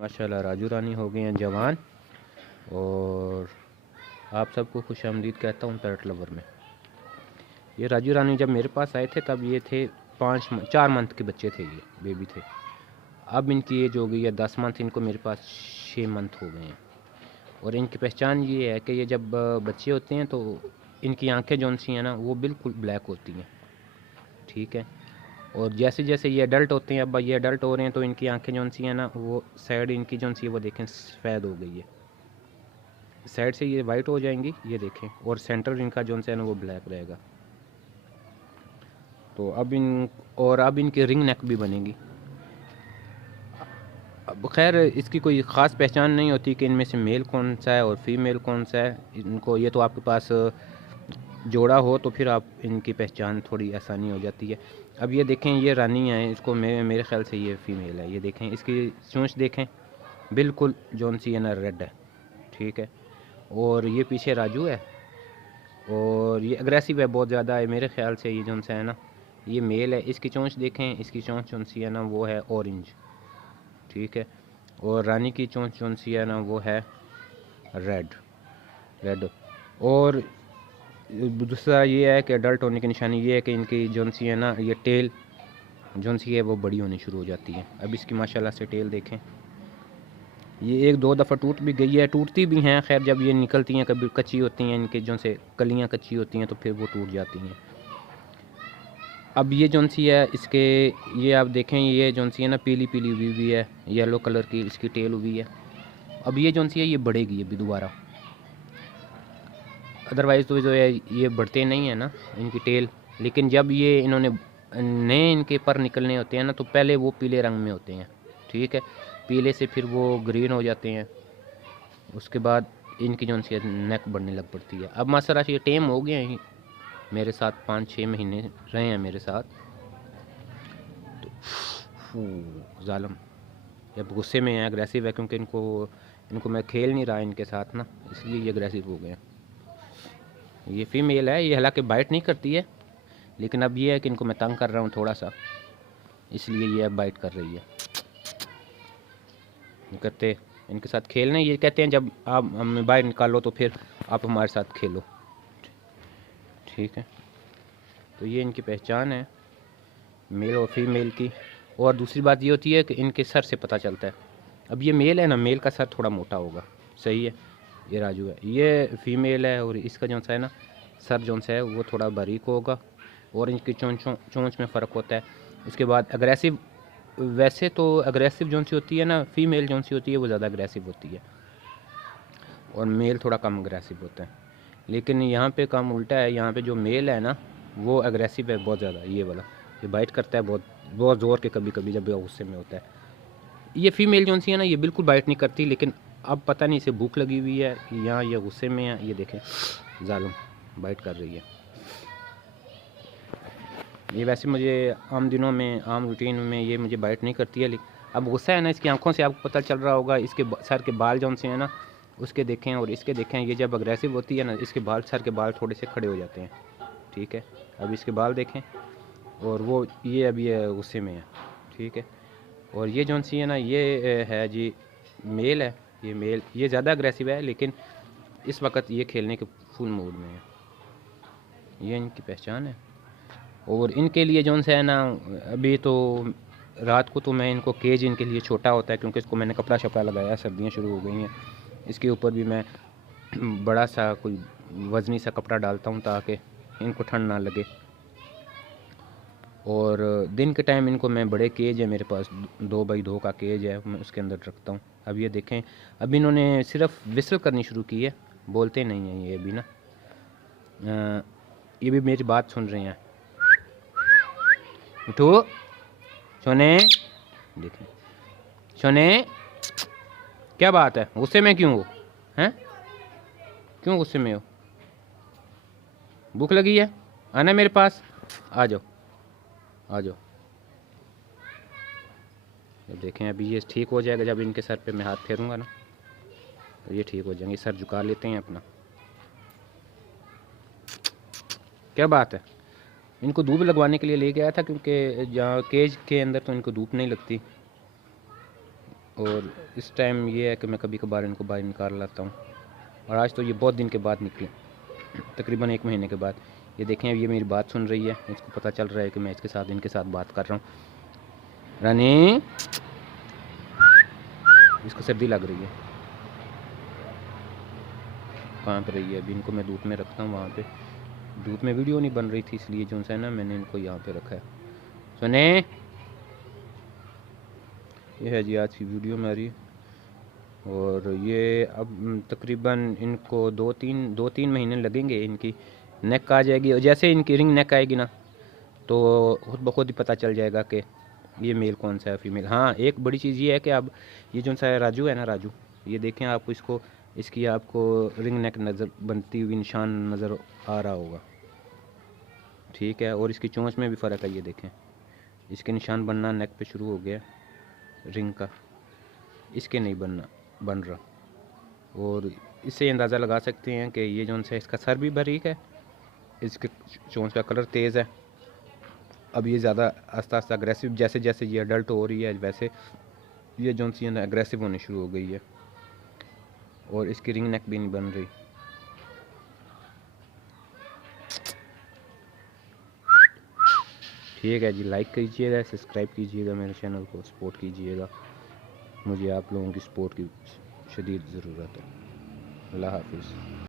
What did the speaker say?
माशाल्लाह राजू रानी हो गई हैं जवान। और आप सबको खुशामदीद कहता हूँ पेट लवर में। ये राजू रानी जब मेरे पास आए थे तब ये थे 4 मंथ के बच्चे थे, ये बेबी थे। अब इनकी एज हो गई है 10 मंथ, इनको मेरे पास 6 मंथ हो गए हैं। और इनकी पहचान ये है कि ये जब बच्चे होते हैं तो इनकी आंखें जौन सी हैं ना वो बिल्कुल ब्लैक होती हैं, ठीक है। और जैसे जैसे ये अडल्ट होते हैं, अब ये अडल्ट हो रहे हैं तो इनकी आंखें जौन सी हैं ना वो साइड इनकी जौन सी है वो देखें सफ़ेद हो गई है, साइड से ये वाइट हो जाएंगी, ये देखें। और सेंटर इनका जौन सा है ना वो ब्लैक रहेगा। तो अब इनकी रिंग नेक भी बनेगी। अब खैर इसकी कोई ख़ास पहचान नहीं होती कि इनमें से मेल कौन सा है और फीमेल कौन सा है। इनको ये तो आपके पास जोड़ा हो तो फिर आप इनकी पहचान थोड़ी आसानी हो जाती है। अब ये देखें, ये रानी है, इसको मेरे ख्याल से ये फ़ीमेल है। ये देखें इसकी चोंच देखें, बिल्कुल जौन सी है ना रेड है, ठीक है। और ये पीछे राजू है और ये अग्रेसिव है बहुत ज़्यादा है। मेरे ख्याल से ये जौन सा है ना ये मेल है। इसकी चोंच देखें, इसकी चोंच जौन सी है ना वो है ऑरेंज, ठीक है। और रानी की चोंच जौन सी है ना वो है रेड रेड। और दूसरा ये है कि अडल्ट होने की निशानी ये है कि इनकी जौन सी है ना ये टेल जौन सी है वो बड़ी होनी शुरू हो जाती है। अब इसकी माशाल्लाह से टेल देखें, ये 1-2 दफ़ा टूट भी गई है, टूटती भी हैं। खैर जब ये निकलती हैं कभी कच्ची होती हैं, इनके जो से कलियां कच्ची होती हैं तो फिर वो टूट जाती हैं। अब ये जौन सी है इसके, ये आप देखें, ये जौन सी है ना पीली पीली हुई हुई है, येलो कलर की इसकी टेल हुई है। अब ये जौन सी है ये बढ़ेगी अभी दोबारा, अदरवाइज़ तो जो है ये बढ़ते नहीं है ना इनकी टेल। लेकिन जब ये इन्होंने नए इनके पर निकलने होते हैं ना तो पहले वो पीले रंग में होते हैं, ठीक है। पीले से फिर वो ग्रीन हो जाते हैं, उसके बाद इनकी जौन सी नेक बढ़ने लग पड़ती है। अब माशाल्लाह से ये टेम हो गए हैं मेरे साथ, 5-6 महीने रहे हैं मेरे साथ। तो जालम जब गुस्से में है, अग्रेसिव है, क्योंकि इनको इनको मैं खेल नहीं रहा इनके साथ ना, इसलिए ये अग्रेसिव हो गए हैं। ये फीमेल है, ये हालांकि बाइट नहीं करती है, लेकिन अब ये है कि इनको मैं तंग कर रहा हूँ थोड़ा सा, इसलिए ये अब बाइट कर रही है। करते इनके साथ खेलने, ये कहते हैं जब आप हमें बाहर निकालो तो फिर आप हमारे साथ खेलो, ठीक है। तो ये इनकी पहचान है मेल और फीमेल की। और दूसरी बात ये होती है कि इनके सर से पता चलता है। अब ये मेल है ना, मेल का सर थोड़ा मोटा होगा, सही है। ये राजू है, ये फीमेल है और इसका जो सा है ना सर जो सा है वो थोड़ा बारीक होगा और इनकी चोंच में फ़र्क होता है। उसके बाद अग्रेसिव, वैसे तो अग्रेसिव जौन सी होती है ना फीमेल जौन सी होती है वो ज़्यादा अग्रेसिव होती है और मेल थोड़ा कम अग्रेसिव होता है। लेकिन यहाँ पे काम उल्टा है, यहाँ पे जो मेल है ना वो अग्रेसिव है बहुत ज़्यादा, ये वाला ये बाइट करता है बहुत बहुत ज़ोर के, कभी कभी जब गुस्से में होता है। ये फीमेल जौन सी है ना ये बिल्कुल बाइट नहीं करती, लेकिन अब पता नहीं इसे भूख लगी हुई है यहाँ ये गुस्से में है, ये देखें जालम बाइट कर रही है। ये वैसे मुझे आम दिनों में आम रूटीन में ये मुझे बाइट नहीं करती है, लेकिन अब गुस्सा है ना इसकी आंखों से आपको पता चल रहा होगा। इसके सर के बाल जौन से हैं ना उसके देखें और इसके देखें, ये जब अग्रेसिव होती है ना इसके बाल, सर के बाल थोड़े से खड़े हो जाते हैं, ठीक है। अब इसके बाल देखें और वो ये अभी गुस्से में है, ठीक है। और ये जौन सी है ना ये है जी मेल है, ये मेल, ये ज़्यादा अग्रेसिव है लेकिन इस वक्त ये खेलने के फुल मूड में है। ये इनकी पहचान है। और इनके लिए जौन सा है ना अभी तो रात को तो मैं इनको केज इनके लिए छोटा होता है क्योंकि इसको मैंने कपड़ा शपड़ा लगाया, सर्दियाँ शुरू हो गई हैं, इसके ऊपर भी मैं बड़ा सा कोई वज़नी सा कपड़ा डालता हूँ ताकि इनको ठंड ना लगे। और दिन के टाइम इनको मैं बड़े केज है मेरे पास, 2x2 का केज है, मैं उसके अंदर रखता हूँ। अब ये देखें अब इन्होंने सिर्फ विसल करनी शुरू की है, बोलते नहीं हैं ये भी ना। ये भी मेरी बात सुन रहे हैं। उठो सोने, देखें सोने, क्या बात है, गुस्से में क्यों हो, हैं क्यों गुस्से में हो, भूख लगी है, आना मेरे पास, आ जाओ आ जाओ। जब देखें अभी ये ठीक हो जाएगा, जब इनके सर पे मैं हाथ फेरूंगा ना तो ये ठीक हो जाएंगे। सर झुका लेते हैं अपना, क्या बात है। इनको धूप लगवाने के लिए ले गया था क्योंकि जहाँ केज के अंदर तो इनको धूप नहीं लगती, और इस टाइम ये है कि मैं कभी कभार इनको बाहर निकाल लाता हूँ। और आज तो ये बहुत दिन के बाद निकले, तकरीबन 1 महीने के बाद। ये देखें, ये मेरी बात सुन रही है, इसको पता चल रहा है कि मैं इनके साथ बात कर रहा हूँ। रानी, इसको सर्दी लग रही है, कांप रही है। अभी इनको मैं धूप में रखता हूँ, वहाँ पे धूप में वीडियो नहीं बन रही थी, इसलिए जो है ना मैंने इनको यहाँ पे रखा है। सुने, ये है जी आज की वीडियो मेरी। और ये अब तकरीबन इनको दो तीन महीने लगेंगे, इनकी नेक आ जाएगी। और जैसे इनकी रिंग नेक आएगी ना, तो खुद ब खुद ही पता चल जाएगा कि ये मेल कौन सा है, फीमेल। हाँ, एक बड़ी चीज़ ये है कि अब ये जो सा राजू है ना, राजू, ये देखें आप इसको, इसकी आपको रिंग नेक नज़र बनती हुई निशान नज़र आ रहा होगा, ठीक है। और इसकी चोंच में भी फ़र्क है, ये देखें, इसके निशान बनना नेक पे शुरू हो गया रिंग का, इसके नहीं बन रहा। और इससे अंदाज़ा लगा सकते हैं कि ये जो सा इसका सर भी बारीक है, इसके चोंच का कलर तेज़ है। अब ये ज़्यादा आस्ता आस्ता अग्रेसिव, जैसे जैसे ये अडल्ट हो रही है वैसे ये जो सी है अग्रेसिव होनी शुरू हो गई है। और इसकी रिंग नेक भी नहीं बन रही। ठीक है जी, लाइक कीजिएगा, सब्सक्राइब कीजिएगा, मेरे चैनल को सपोर्ट कीजिएगा। मुझे आप लोगों की सपोर्ट की शदीद ज़रूरत है। अल्लाह हाफिज़।